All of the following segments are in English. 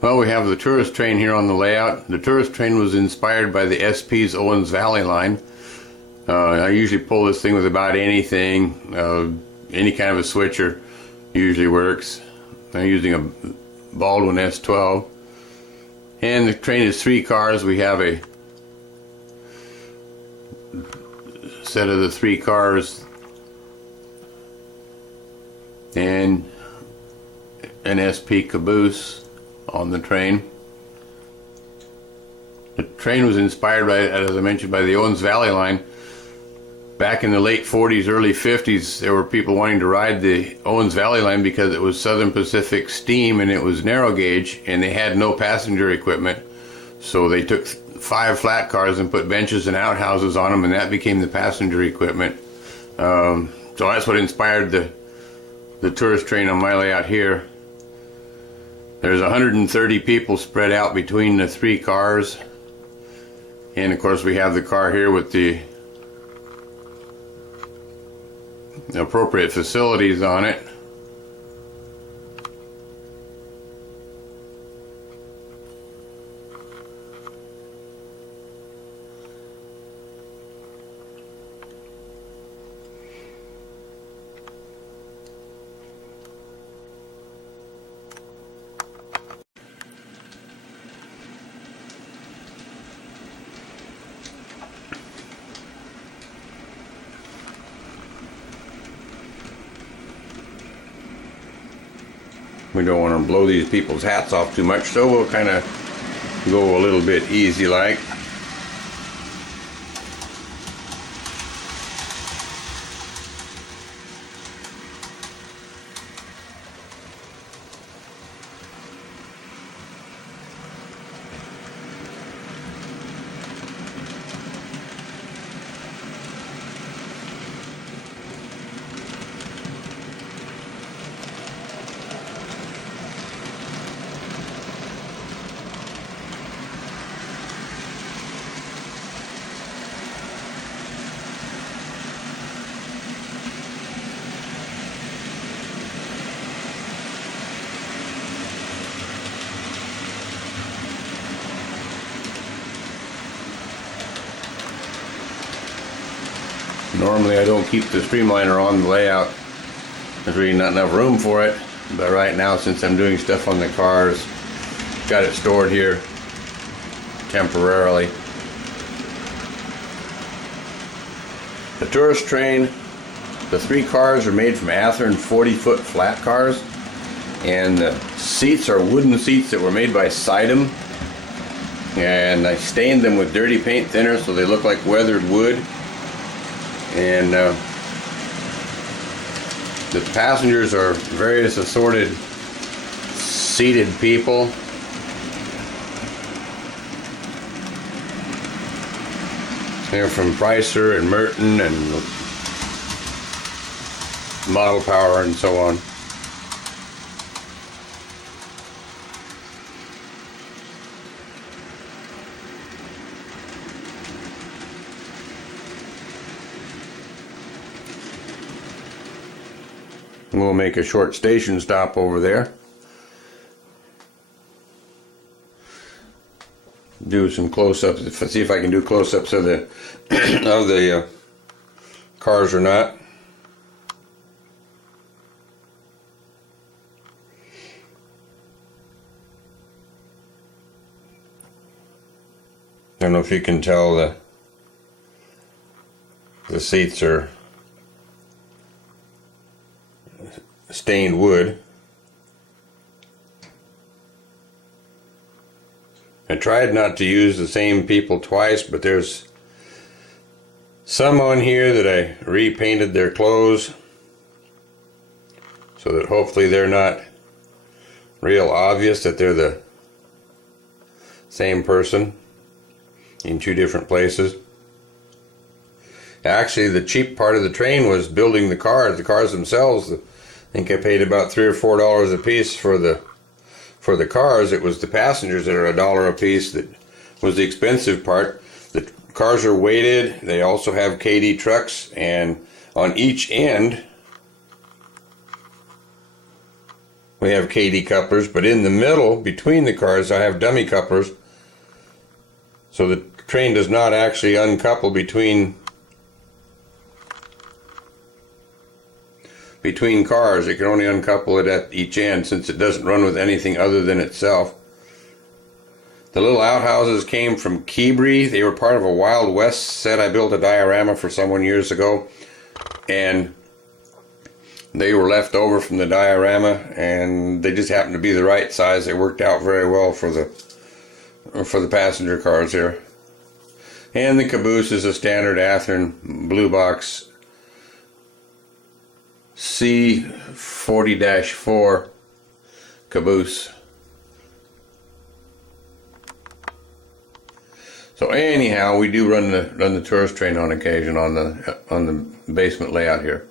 Well, we have the tourist train here on the layout. The tourist train was inspired by the SP's Owens Valley line. I usually pull this thing with about anything. Any kind of a switcher usually works. I'm using a Baldwin S12. And the train is 3 cars. We have a set of the 3 cars and an SP caboose on the train. The train was inspired by, as I mentioned, by the Owens Valley line. Back in the late 40s, early 50s, there were people wanting to ride the Owens Valley line because it was Southern Pacific steam and it was narrow gauge and they had no passenger equipment. So they took 5 flat cars and put benches and outhouses on them, and that became the passenger equipment. So that's what inspired the tourist train on my layout here. There's 130 people spread out between the 3 cars. And of course we have the car here with the appropriate facilities on it. We don't want to blow these people's hats off too much, so we'll kind of go a little bit easy like. Normally I don't keep the streamliner on the layout. There's really not enough room for it. But right now, since I'm doing stuff on the cars, got it stored here temporarily. The tourist train, the 3 cars are made from Athearn 40-foot flat cars. And the seats are wooden seats that were made by Sidem. And I stained them with dirty paint thinner so they look like weathered wood. And the passengers are various assorted seated people. They're from Pricer and Merton and Model Power and so on. We'll make a short station stop over there. Do some close-ups. See if I can do close-ups of the of the cars or not. I don't know if you can tell the seats are stained wood. I tried not to use the same people twice, but there's some on here that I repainted their clothes so that hopefully they're not real obvious that they're the same person in 2 different places. Actually, the cheap part of the train was building the cars themselves. I think I paid about $3 or $4 a piece for the cars. It was the passengers that are $1 a piece that was the expensive part. The cars are weighted. They also have KD trucks, and on each end we have KD couplers, but in the middle between the cars I have dummy couplers, so the train does not actually uncouple between cars. It can only uncouple it at each end since it doesn't run with anything other than itself. The little outhouses came from Keebri. They were part of a Wild West set. I built a diorama for someone years ago, and they were left over from the diorama, and they just happened to be the right size. They worked out very well for the passenger cars here. And the caboose is a standard Athearn Blue Box C40-4 caboose. So anyhow, we do run the tourist train on occasion on the basement layout here.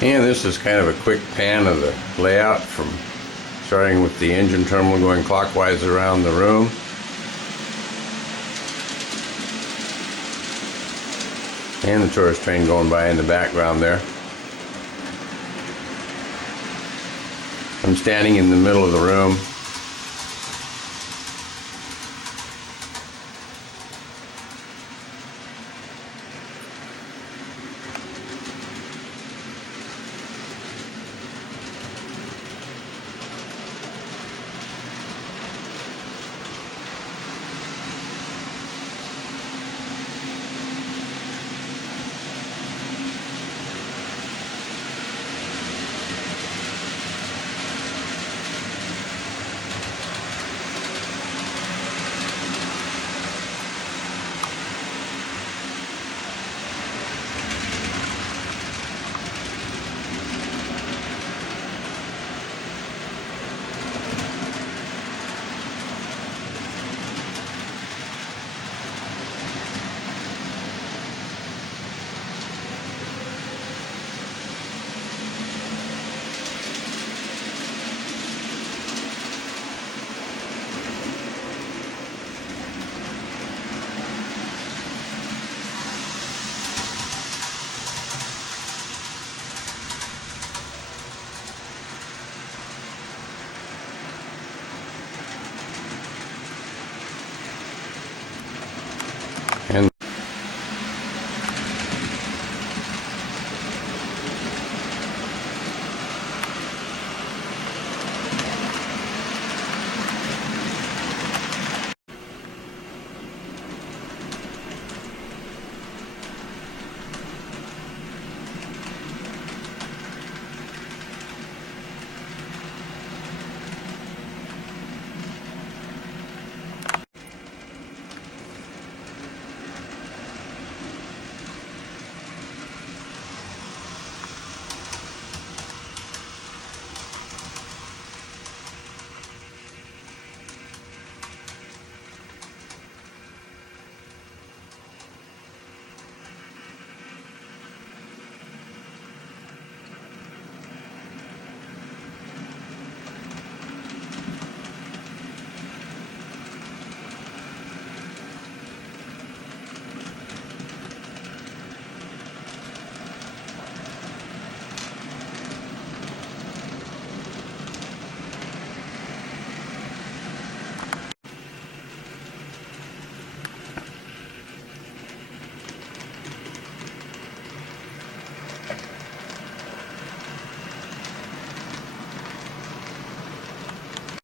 And this is kind of a quick pan of the layout, from starting with the engine terminal going clockwise around the room. And the tourist train going by in the background there. I'm standing in the middle of the room.